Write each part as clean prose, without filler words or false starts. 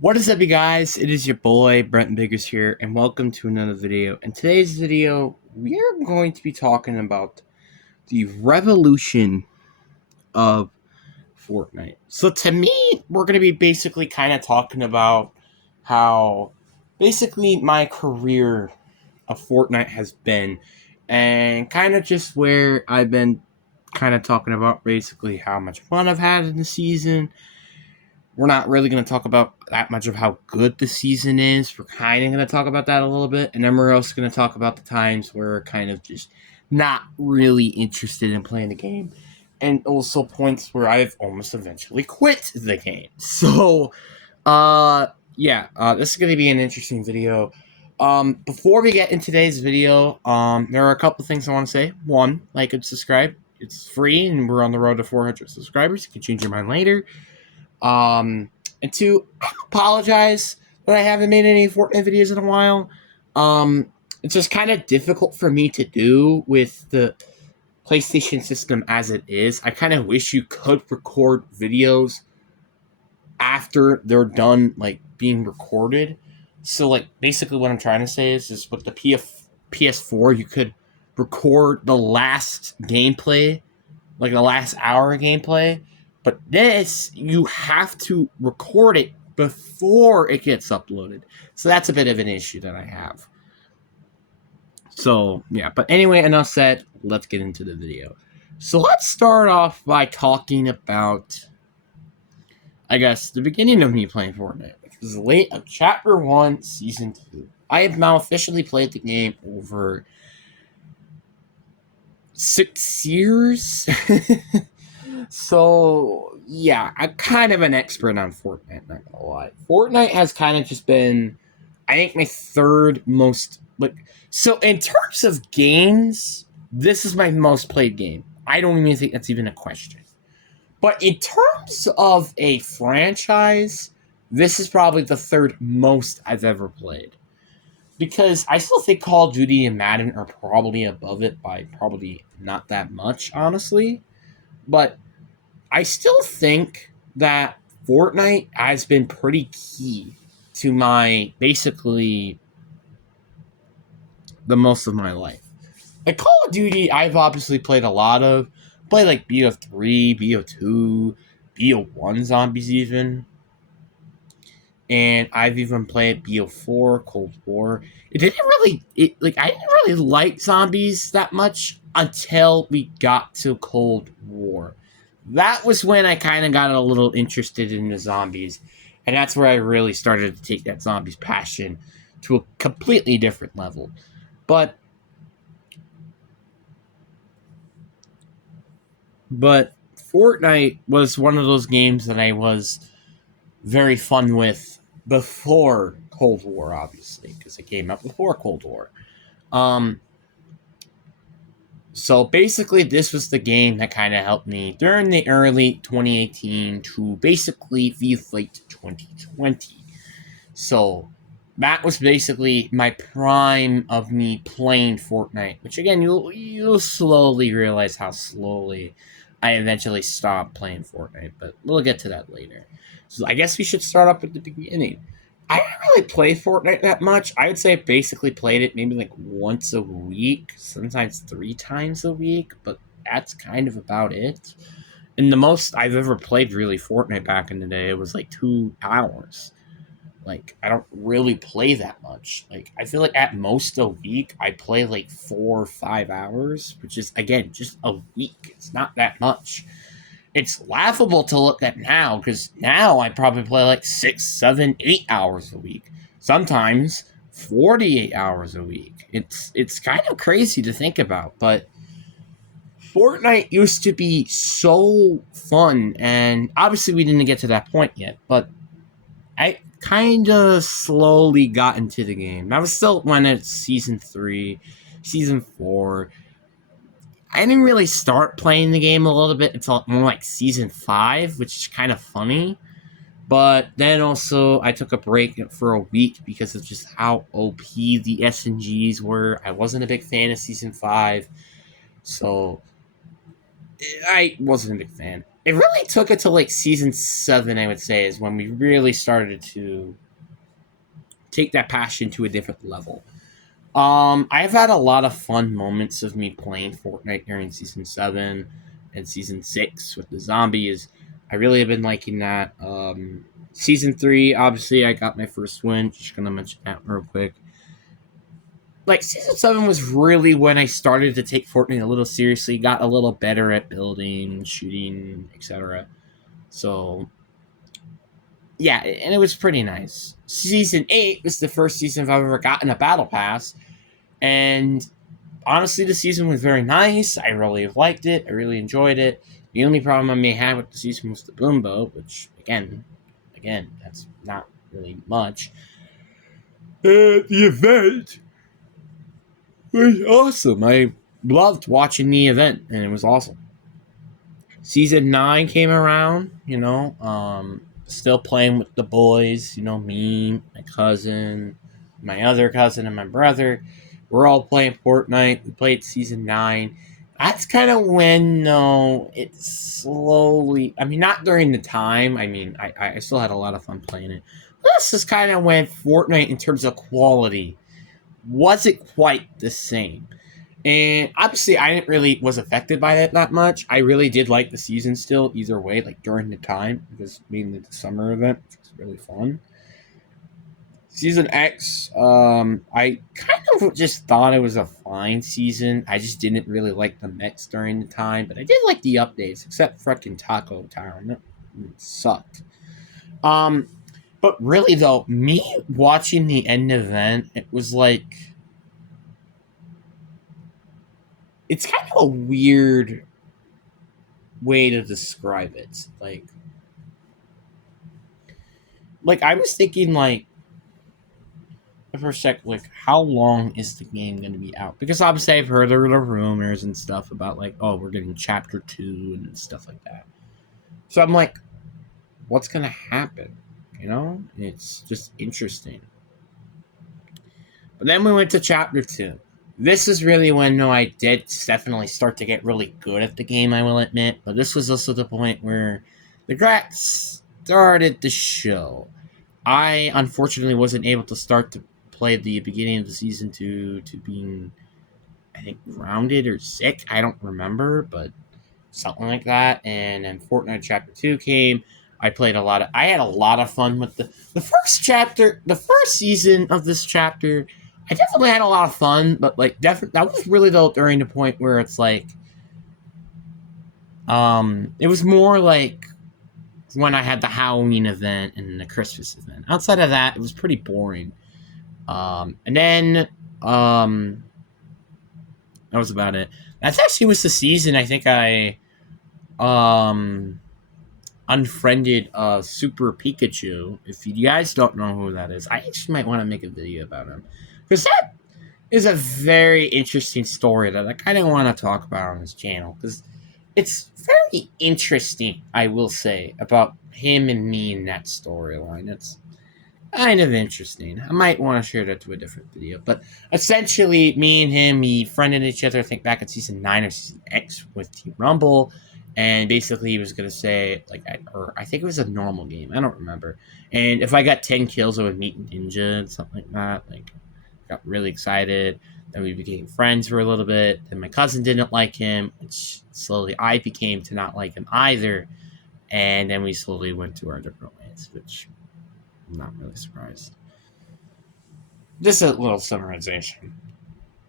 What is up, you guys? It is your boy Brent Biggers here, and welcome to another video. In today's video, we are going to be talking about the revolution of Fortnite. So, to me, we're going to be basically kind of talking about how basically my career of Fortnite has been, and kind of just where I've been kind of talking about basically how much fun I've had in the season. We're not really going to talk about that much of how good the season is. We're kind of going to talk about that a little bit. And then we're also going to talk about the times where we're kind of just not really interested in playing the game. And also points where I've almost eventually quit the game. So, this is going to be an interesting video. Before we get in today's video, there are a couple things I want to say. One, like and subscribe. It's free, and we're on the road to 400 subscribers. You can change your mind later. And two, I apologize that I haven't made any Fortnite videos in a while. It's just kind of difficult for me to do with the PlayStation system as it is. I kind of wish you could record videos after they're done, like, being recorded. So, like, basically what I'm trying to say is with the PS4, you could record the last gameplay, like the last hour of gameplay. But this, you have to record it before it gets uploaded. So that's a bit of an issue that I have. So, yeah. But anyway, enough said. Let's get into the video. So let's start off by talking about, I guess, the beginning of me playing Fortnite, which was late of Chapter 1, Season 2. I have now officially played the game over 6 years. So, yeah, I'm kind of an expert on Fortnite, not gonna lie. Fortnite has kind of just been, I think, my third most, so in terms of games, this is my most played game. I don't even think that's even a question. But in terms of a franchise, this is probably the third most I've ever played. Because I still think Call of Duty and Madden are probably above it by probably not that much, honestly. But I still think that Fortnite has been pretty key to my, basically, the most of my life. Like Call of Duty, I've obviously played a lot of. Played like BO3, BO2, BO1 zombies even. And I've even played BO4, Cold War. I didn't really like zombies that much until we got to Cold War. That was when I kind of got a little interested in the zombies, and that's where I really started to take that zombies passion to a completely different level. But Fortnite was one of those games that I was very fun with before Cold War, obviously, because it came out before Cold War. So basically, this was the game that kind of helped me during the early 2018 to basically the late 2020. So that was basically my prime of me playing Fortnite, which again, you'll slowly realize how slowly I eventually stopped playing Fortnite, but we'll get to that later. So I guess we should start up at the beginning. I didn't really play Fortnite that much. I would say I basically played it maybe like once a week, sometimes 3 times a week, but that's kind of about it. And the most I've ever played really Fortnite back in the day, it was like 2 hours. Like, I don't really play that much. Like, I feel like at most a week, I play like 4 or 5 hours, which is, again, just a week. It's not that much. It's laughable to look at now, because now I probably play like 6, 7, 8 hours a week. Sometimes 48 hours a week. It's kind of crazy to think about, but Fortnite used to be so fun, and obviously we didn't get to that point yet, but I kind of slowly got into the game. I was still when it's Season 3, Season 4. I didn't really start playing the game a little bit until more like Season 5, which is kind of funny. But then also, I took a break for a week because of just how OP the SNGs were. I wasn't a big fan of Season 5, so I wasn't a big fan. it really took it to like season 7, I would say, is when we really started to take that passion to a different level. I've had a lot of fun moments of me playing Fortnite during season 7 and season 6 with the zombies. I really have been liking that. Season 3, obviously, I got my first win. Just gonna mention that real quick. Like, season 7 was really when I started to take Fortnite a little seriously, got a little better at building, shooting, etc. So, yeah, and it was pretty nice. Season 8 was the first season I've ever gotten a battle pass, and honestly, the season was very nice. I really liked it. I really enjoyed it. The only problem I may have with the season was the boom boat, which again, that's not really much. The event was awesome. I loved watching the event, and it was awesome. Season 9 came around. Still playing with the boys. Me, my cousin, my other cousin, and my brother. We're all playing Fortnite. We played season 9. That's kind of when, it slowly. I mean, not during the time. I mean, I still had a lot of fun playing it. This is kind of when Fortnite, in terms of quality, wasn't quite the same. And obviously, I didn't really was affected by it that much. I really did like the season still, either way, like during the time, because mainly the summer event, which was really fun. Season X, I kind of just thought it was a fine season. I just didn't really like the mechs during the time, but I did like the updates, except fucking Taco Town. That sucked. Um, but really though, me watching the end event, it was like it's kind of a weird way to describe it. Like I was thinking for a sec, like how long is the game going to be out? Because obviously I've heard there were rumors and stuff about like, oh, we're getting chapter 2 and stuff like that. So I'm like, what's going to happen? It's just interesting. But then we went to chapter 2. This is really when I did definitely start to get really good at the game, I will admit. But this was also the point where the cracks started to show. I unfortunately wasn't able to start to play the beginning of the season to being, I think, grounded or sick. I don't remember, but something like that. And then Fortnite Chapter 2 came. I had a lot of fun with the first chapter, the first season of this chapter. I definitely had a lot of fun, but that was really though during the point where it's like, it was more like when I had the Halloween event and the Christmas event. Outside of that, it was pretty boring. And then that was about it. That actually was the season I think I unfriended Super Pikachu. If you guys don't know who that is, I actually might want to make a video about him, because that is a very interesting story that I kind of want to talk about on this channel, because it's very interesting, I will say, about him and me in that storyline. It's kind of interesting. I might want to share that to a different video. But essentially, me and him, we friended each other, I think back in season 9 or season X with Team Rumble. And basically, he was going to say, I think it was a normal game. I don't remember. And if I got 10 kills, I would meet Ninja and something like that. Got really excited. Then we became friends for a little bit. Then my cousin didn't like him, which slowly I became to not like him either. And then we slowly went to our different ways, which I'm not really surprised. Just a little summarization.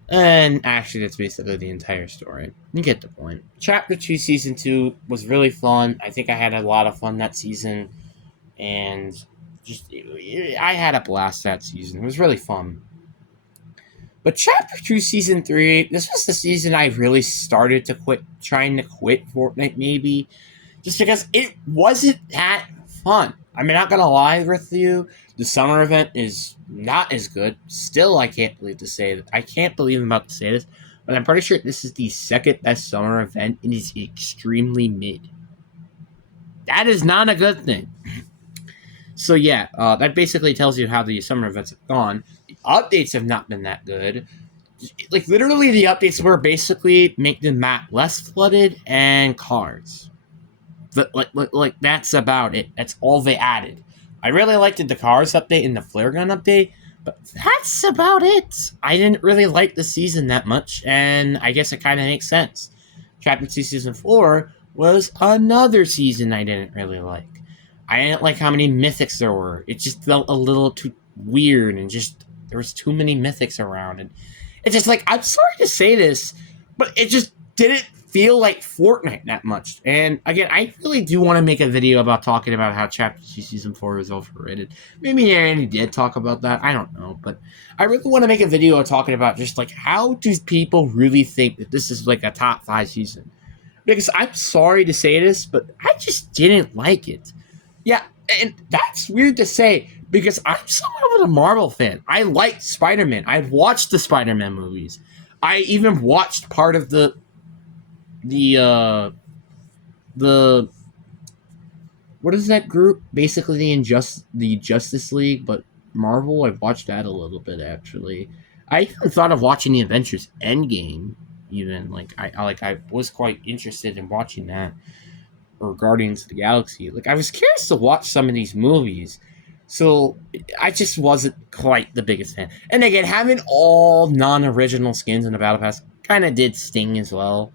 And actually, that's basically the entire story. You get the point. Chapter 2, Season 2 was really fun. I think I had a lot of fun that season. And I had a blast that season. It was really fun. But Chapter 2, Season 3, this was the season I really started to trying to quit Fortnite, maybe. Just because it wasn't that fun. I'm not going to lie with you. The summer event is not as good. Still, I can't believe I'm about to say this, but I'm pretty sure this is the second best summer event, and it's extremely mid. That is not a good thing. So yeah, that basically tells you how the summer events have gone. The updates have not been that good. Literally, the updates were basically make the map less flooded and cars. Like that's about it. That's all they added. I really liked the cars update and the flare gun update, but that's about it. I didn't really like the season that much, and I guess it kind of makes sense. Chapter 2 Season 4 was another season I didn't really like. I didn't like how many mythics there were. It just felt a little too weird, and just there was too many mythics around, and it's just like, I'm sorry to say this, but it just didn't feel like Fortnite that much. And again, I really do want to make a video about talking about how Chapter 2 Season 4 is overrated. Maybe Andy did talk about that. I don't know. But I really want to make a video talking about just like, how do people really think that this is like a top 5 season? Because I'm sorry to say this, but I just didn't like it. Yeah, and that's weird to say because I'm somewhat of a Marvel fan. I liked Spider-Man. I've watched the Spider-Man movies. I even watched part of the what is that group? Basically the Justice League, but Marvel. I've watched that a little bit actually. I even thought of watching the Avengers Endgame. Even I was quite interested in watching that, or Guardians of the Galaxy. Like I was curious to watch some of these movies. So I just wasn't quite the biggest fan. And again, having all non-original skins in the Battle Pass kind of did sting as well.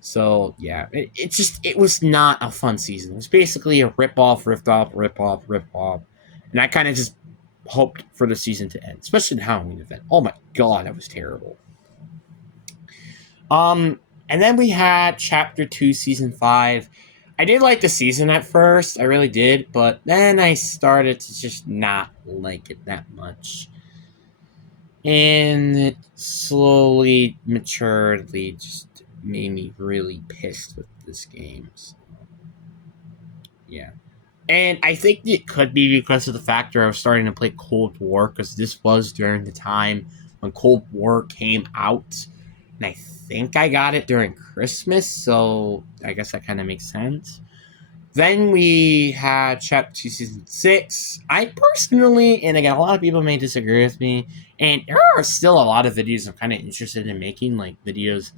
So yeah, it was not a fun season. It was basically a rip off, rip off, rip off, rip off, and I kind of just hoped for the season to end, especially the Halloween event. Oh my god, that was terrible. And then we had Chapter 2, Season 5. I did like the season at first, I really did, but then I started to just not like it that much. And it slowly, maturely just made me really pissed with this game. So, yeah. And I think it could be because of the factor I was starting to play Cold War, because this was during the time when Cold War came out. And I think I got it during Christmas, so I guess that kind of makes sense. Then we had Chapter 2 Season 6. I personally, and again, a lot of people may disagree with me, and there are still a lot of videos I'm kind of interested in making, like videos,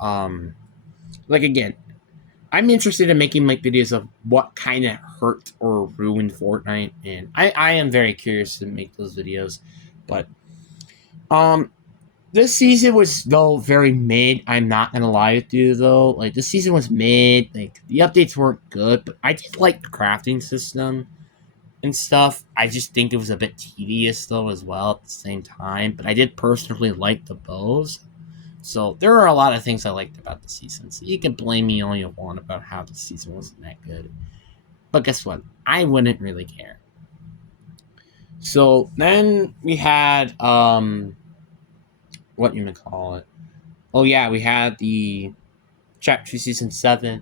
like again, I'm interested in making like videos of what kind of hurt or ruined Fortnite, and I am very curious to make those videos. But this season was though very mid. I'm not gonna lie with you though. Like this season was mid. Like the updates weren't good, but I did like the crafting system and stuff. I just think it was a bit tedious though as well at the same time. But I did personally like the bows. So there are a lot of things I liked about the season. So you can blame me all you want about how the season wasn't that good. But guess what? I wouldn't really care. So then we had what you gonna call it? Oh yeah, we had the Chapter 2 Season 7.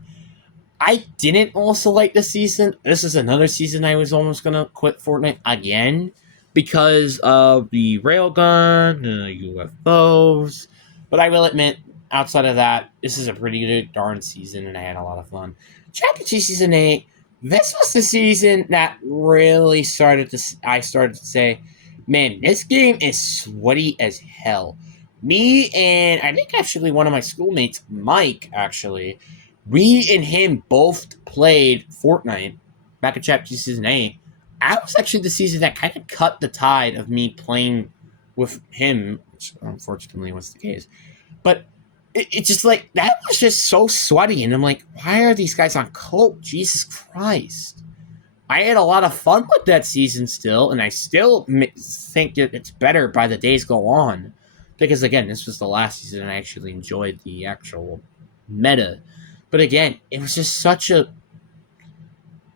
I didn't also like this season. This is another season I was almost gonna quit Fortnite again because of the railgun, the UFOs. But I will admit, outside of that, this is a pretty good darn season, and I had a lot of fun. Chapter 2 Season 8. This was the season that really I started to say, man, this game is sweaty as hell. Me and I think actually one of my schoolmates, Mike, actually, we and him both played Fortnite back in Chapter 2 Season 8. That was actually the season that kind of cut the tide of me playing with him, which unfortunately was the case. But it's just like, that was just so sweaty. And I'm like, why are these guys on coke? Jesus Christ. I had a lot of fun with that season still, and I still think that it's better by the days go on. Because again, this was the last season and I actually enjoyed the actual meta. But again, it was just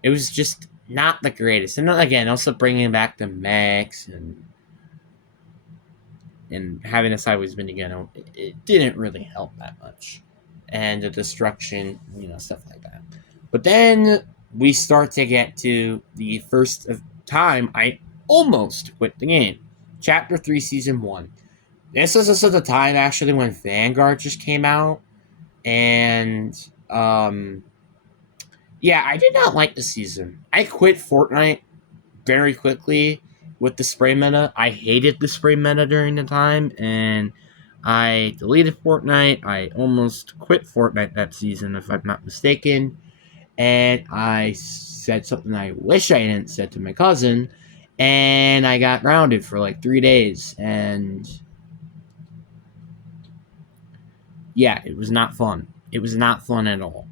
it was just not the greatest. And again, also bringing back the mechs and having a sideways bin again, it didn't really help that much. And the destruction, stuff like that. But then we start to get to the first time I almost quit the game. Chapter 3, Season 1. This was also the time, actually, when Vanguard just came out. And, yeah, I did not like the season. I quit Fortnite very quickly with the spray meta. I hated the spray meta during the time, and I deleted Fortnite. I almost quit Fortnite that season, if I'm not mistaken. and I said something I wish I hadn't said to my cousin, and I got grounded for like 3 days, and yeah, it was not fun. It was not fun at all.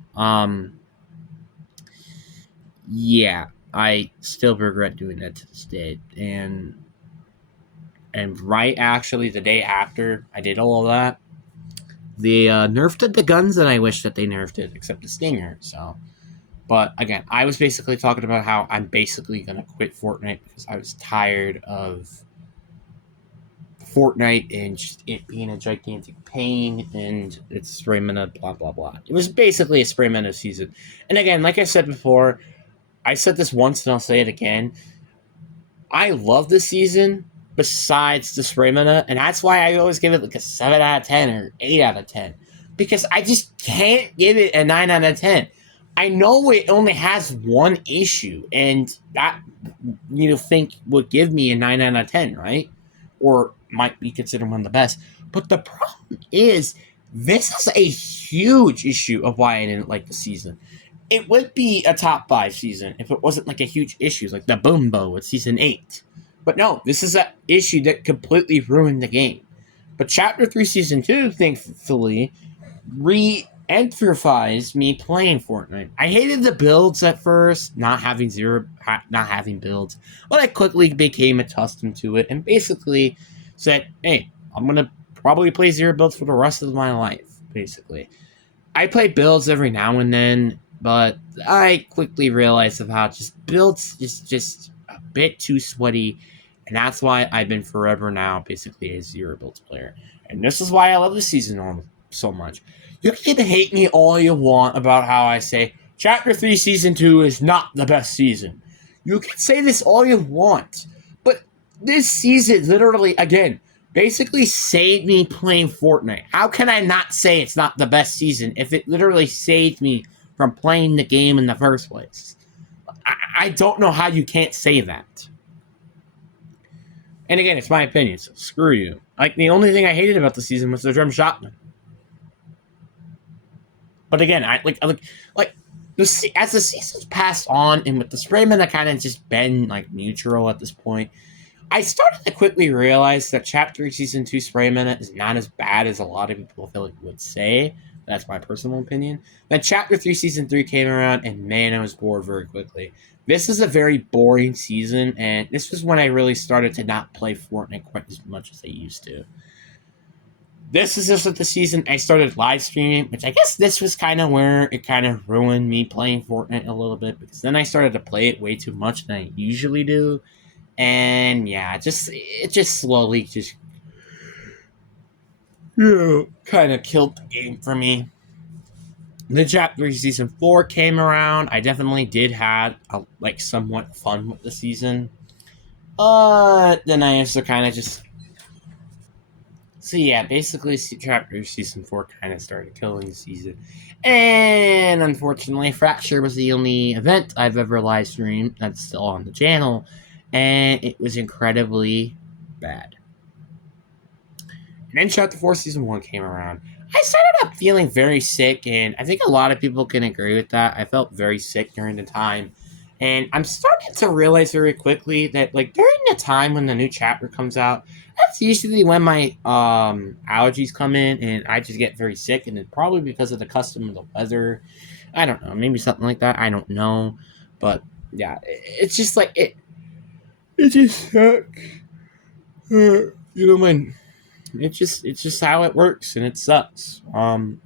Yeah, I still regret doing that to this day, and right actually the day after I did all of that, they nerfed the guns that I wish that they nerfed it, except the Stinger. So, but again, I was basically talking about how I'm basically gonna quit Fortnite because I was tired of Fortnite and just it being a gigantic pain and it's spray mana, blah blah blah. It was basically a spray mana season. And again, like I said before, I said this once and I'll say it again. I love this season besides the spray mana, and that's why I always give it like a 7 out of 10 or 8 out of 10. Because I just can't give it a 9 out of 10. I know it only has one issue, and that think would give me a 9 out of 10, right? Or might be considered one of the best. But the problem is, this is a huge issue of why I didn't like the season. It would be a top 5 season if it wasn't like a huge issue, like the Boom Bow with season 8. But no, this is an issue that completely ruined the game. But Chapter 3 Season 2, thankfully, re-emphasized me playing Fortnite. I hated the builds at first, not having builds, but I quickly became accustomed to it and basically said, hey, I'm going to probably play zero builds for the rest of my life, basically. I play builds every now and then, but I quickly realized of how just builds is just a bit too sweaty, and that's why I've been forever now basically a zero builds player. And this is why I love the season so much. You can hate me all you want about how I say Chapter 3 Season 2 is not the best season. You can say this all you want, but this season literally, again, basically saved me playing Fortnite. How can I not say it's not the best season if it literally saved me from playing the game in the first place? I don't know how you can't say that. And again, it's my opinion, so screw you. Like, the only thing I hated about the season was the drum shotgun. But again, as the seasons passed on, and with the sprayman that kind of just been like neutral at this point, I started to quickly realize that Chapter 3 Season 2 spray mana is not as bad as a lot of people feel like would say. That's my personal opinion. Then Chapter 3 Season 3 came around, and man, I was bored very quickly. This is a very boring season, and this was when I really started to not play Fortnite quite as much as I used to. This is just the season I started live streaming, which I guess this was kind of where it kind of ruined me playing Fortnite a little bit, because then I started to play it way too much than I usually do. And yeah, it just slowly kind of killed the game for me. The Chapter 3 Season 4 came around. I definitely did have somewhat fun with the season. Then I also kind of just... So yeah, basically Chapter Season 4 kind of started killing the season. And unfortunately, Fracture was the only event I've ever live streamed that's still on the channel. And it was incredibly bad. And then Chapter 4 Season 1 came around. I started up feeling very sick, and I think a lot of people can agree with that. I felt very sick during the time. And I'm starting to realize very quickly that, like, during the time when the new chapter comes out, that's usually when my allergies come in, and I just get very sick, and it's probably because of the custom of the weather. I don't know, maybe something like that. I don't know. But, yeah, it's just like, it just sucks. It's just how it works, and it sucks. Then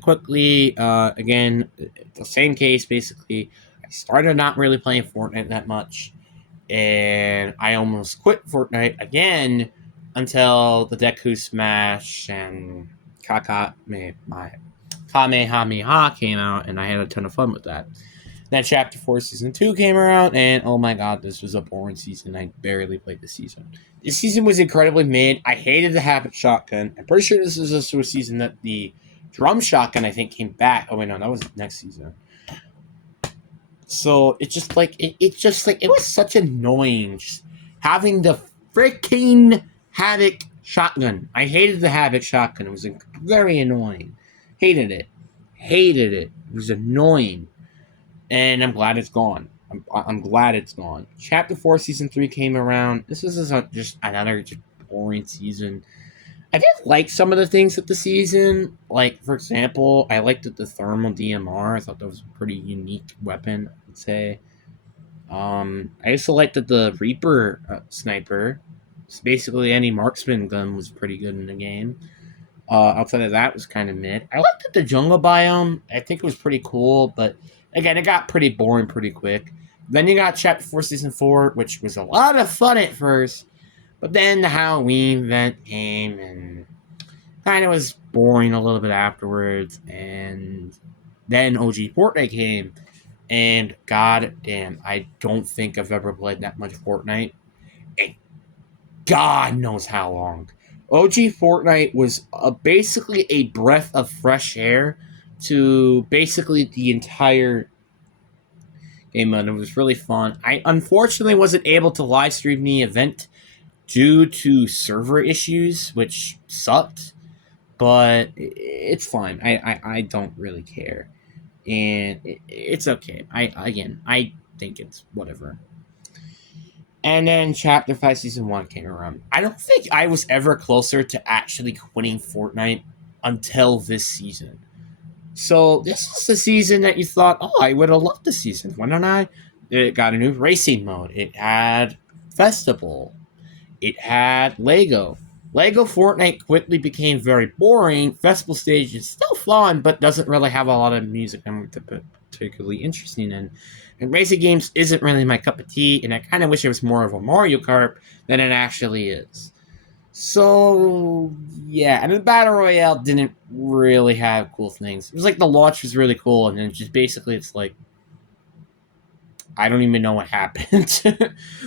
quickly, again, the same case, basically. I started not really playing Fortnite that much, and I almost quit Fortnite again until the Deku Smash and Kamehameha came out, and I had a ton of fun with that. Then Chapter 4 Season 2 came around, and oh my god, this was a boring season. I barely played the season. This season was incredibly mid. I hated the Habit Shotgun. I'm pretty sure this is also a season that the Drum Shotgun, I think, came back. Oh wait, no, that was next season. So it was such annoying just having the freaking Havoc Shotgun. I hated the Havoc Shotgun. It was very annoying. Hated it. It was annoying. and I'm glad it's gone. I'm glad it's gone. Chapter 4, Season 3 came around. This is just another just boring season. I did like some of the things of the season. Like, for example, I liked the thermal DMR. I thought that was a pretty unique weapon, I would say. I also liked that the Reaper sniper. So basically, any marksman gun was pretty good in the game. Outside of that, was kind of mid. I liked that the jungle biome. I think it was pretty cool, but again, it got pretty boring pretty quick. Then you got Chapter 4, Season 4, which was a lot of fun at first, but then the Halloween event came and kind of was boring a little bit afterwards. And then OG Fortnite came, and god damn, I don't think I've ever played that much Fortnite. And God knows how long. OG Fortnite was basically a breath of fresh air to basically the entire game, and it was really fun. I unfortunately wasn't able to live stream the event due to server issues, which sucked, but it's fine. I don't really care, and it's okay. I think it's whatever. And then Chapter 5, Season 1 came around. I don't think I was ever closer to actually quitting Fortnite until this season. So, this is the season that you thought, oh, I would have loved the season. Why don't I? It got a new racing mode. It had Festival. It had Lego. Lego Fortnite quickly became very boring. Festival Stage is still fun, but doesn't really have a lot of music I'm particularly interesting in. And racing games isn't really my cup of tea, and I kind of wish it was more of a Mario Kart than it actually is. So, yeah, and the Battle Royale didn't really have cool things. It was like the launch was really cool, and then just basically it's like, I don't even know what happened.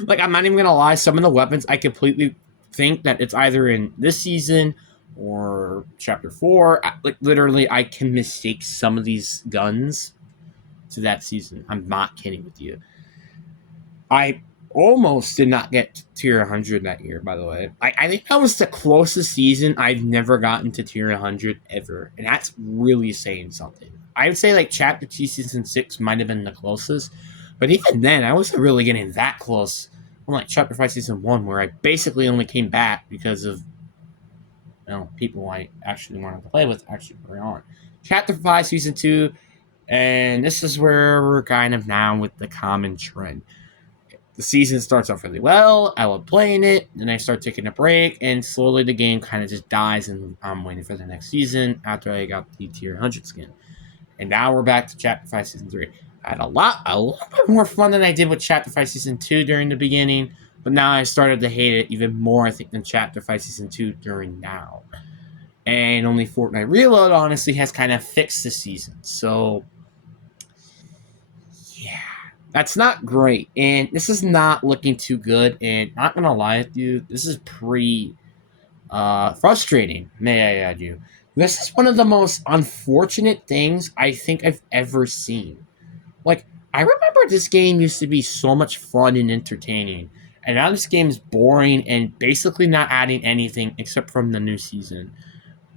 Like, I'm not even gonna lie, some of the weapons I completely think that it's either in this season or Chapter 4. Like, literally, I can mistake some of these guns to that season. I'm not kidding with you. I almost did not get tier 100 that year, by the way. I think that was the closest season I've never gotten to tier 100 ever. And that's really saying something. I would say, like, Chapter 2, Season 6 might have been the closest. But even then, I wasn't really getting that close. Unlike Chapter 5, Season 1, where I basically only came back because of, people I actually wanted to play with actually put on. Chapter 5, Season 2, and this is where we're kind of now with the common trend. The season starts off really well. I love playing it. Then I start taking a break, and slowly the game kind of just dies, and I'm waiting for the next season after I got the tier 100 skin. And now we're back to Chapter 5, Season 3. I had a lot bit more fun than I did with Chapter 5, Season 2 during the beginning, but now I started to hate it even more, I think, than Chapter 5, Season 2 during now. And only Fortnite Reload, honestly, has kind of fixed the season. So, yeah, that's not great. And this is not looking too good. And not going to lie with you, this is pretty frustrating, may I add you. This is one of the most unfortunate things I think I've ever seen. Like, I remember this game used to be so much fun and entertaining, and now this game is boring and basically not adding anything except from the new season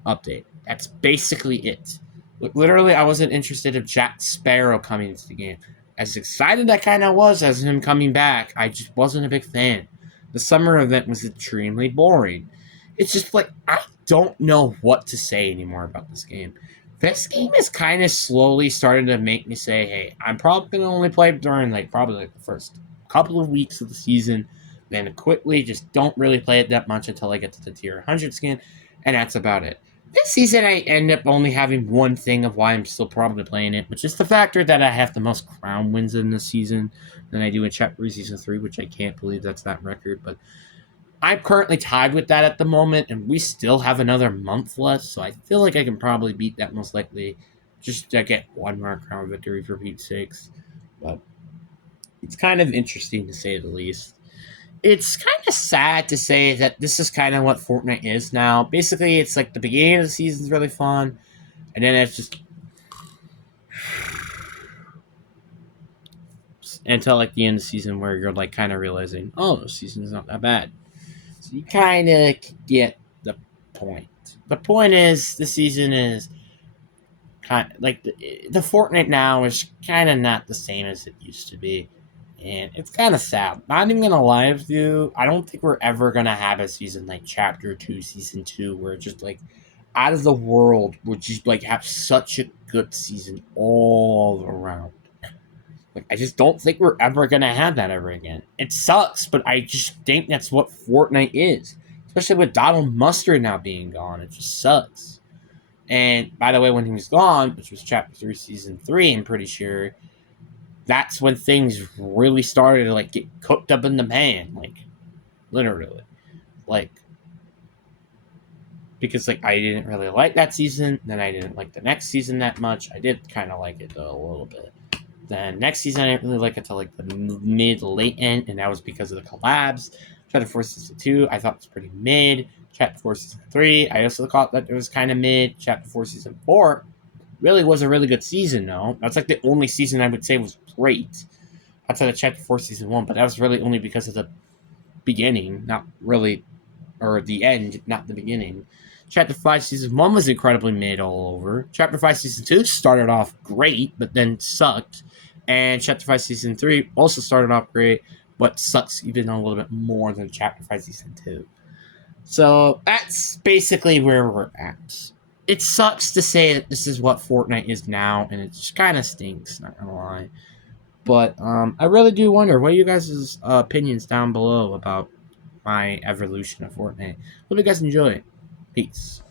update. That's basically it. Literally, I wasn't interested in Jack Sparrow coming into the game. As excited I kind of was as him coming back, I just wasn't a big fan. The summer event was extremely boring. It's just like, I don't know what to say anymore about this game. This game is kind of slowly starting to make me say, hey, I'm probably going to only play during probably the first couple of weeks of the season, then quickly just don't really play it that much until I get to the tier 100 skin, and that's about it. This season, I end up only having one thing of why I'm still probably playing it, which is the factor that I have the most crown wins in this season than I do in Chapter Season 3, which I can't believe that's that record, but I'm currently tied with that at the moment, and we still have another month left, so I feel like I can probably beat that most likely just to get one more crown victory for Pete's sakes. But it's kind of interesting to say the least. It's kind of sad to say that this is kind of what Fortnite is now. Basically, it's like the beginning of the season is really fun, and then it's just until like the end of the season where you're like kind of realizing, oh, the season's not that bad. So you kind of get the point. The point is, this season is kind of, like the Fortnite now is kind of not the same as it used to be, and it's kind of sad. Not even gonna lie with you, I don't think we're ever gonna have a season like Chapter 2, Season 2, where it's just like out of the world, would just like have such a good season all around. Like I just don't think we're ever gonna have that ever again. It sucks, but I just think that's what Fortnite is. Especially with Donald Mustard now being gone, it just sucks. And by the way, when he was gone, which was Chapter 3, Season 3, I'm pretty sure, that's when things really started to like get cooked up in the pan, like literally. Like because like I didn't really like that season, then I didn't like the next season that much. I did kind of like it though a little bit. Then next season I didn't really like it till like the mid late end, and that was because of the collabs. Chapter 4 Season 2 I thought was pretty mid. Chapter 4 Season 3 I also thought that it was kind of mid. Chapter 4 Season 4 really was a really good season though. That's like the only season I would say was great outside of Chapter 4 Season 1, but that was really only because of the beginning, not really, or the end, not the beginning. Chapter 5 Season 1 was incredibly mid all over. Chapter 5 Season 2 started off great, but then sucked. And Chapter 5 Season 3 also started off great, but sucks even a little bit more than Chapter 5 Season 2. So that's basically where we're at. It sucks to say that this is what Fortnite is now, and it just kind of stinks, not gonna lie. But I really do wonder what are you guys' opinions down below about my evolution of Fortnite. Hope you guys enjoy. Peace.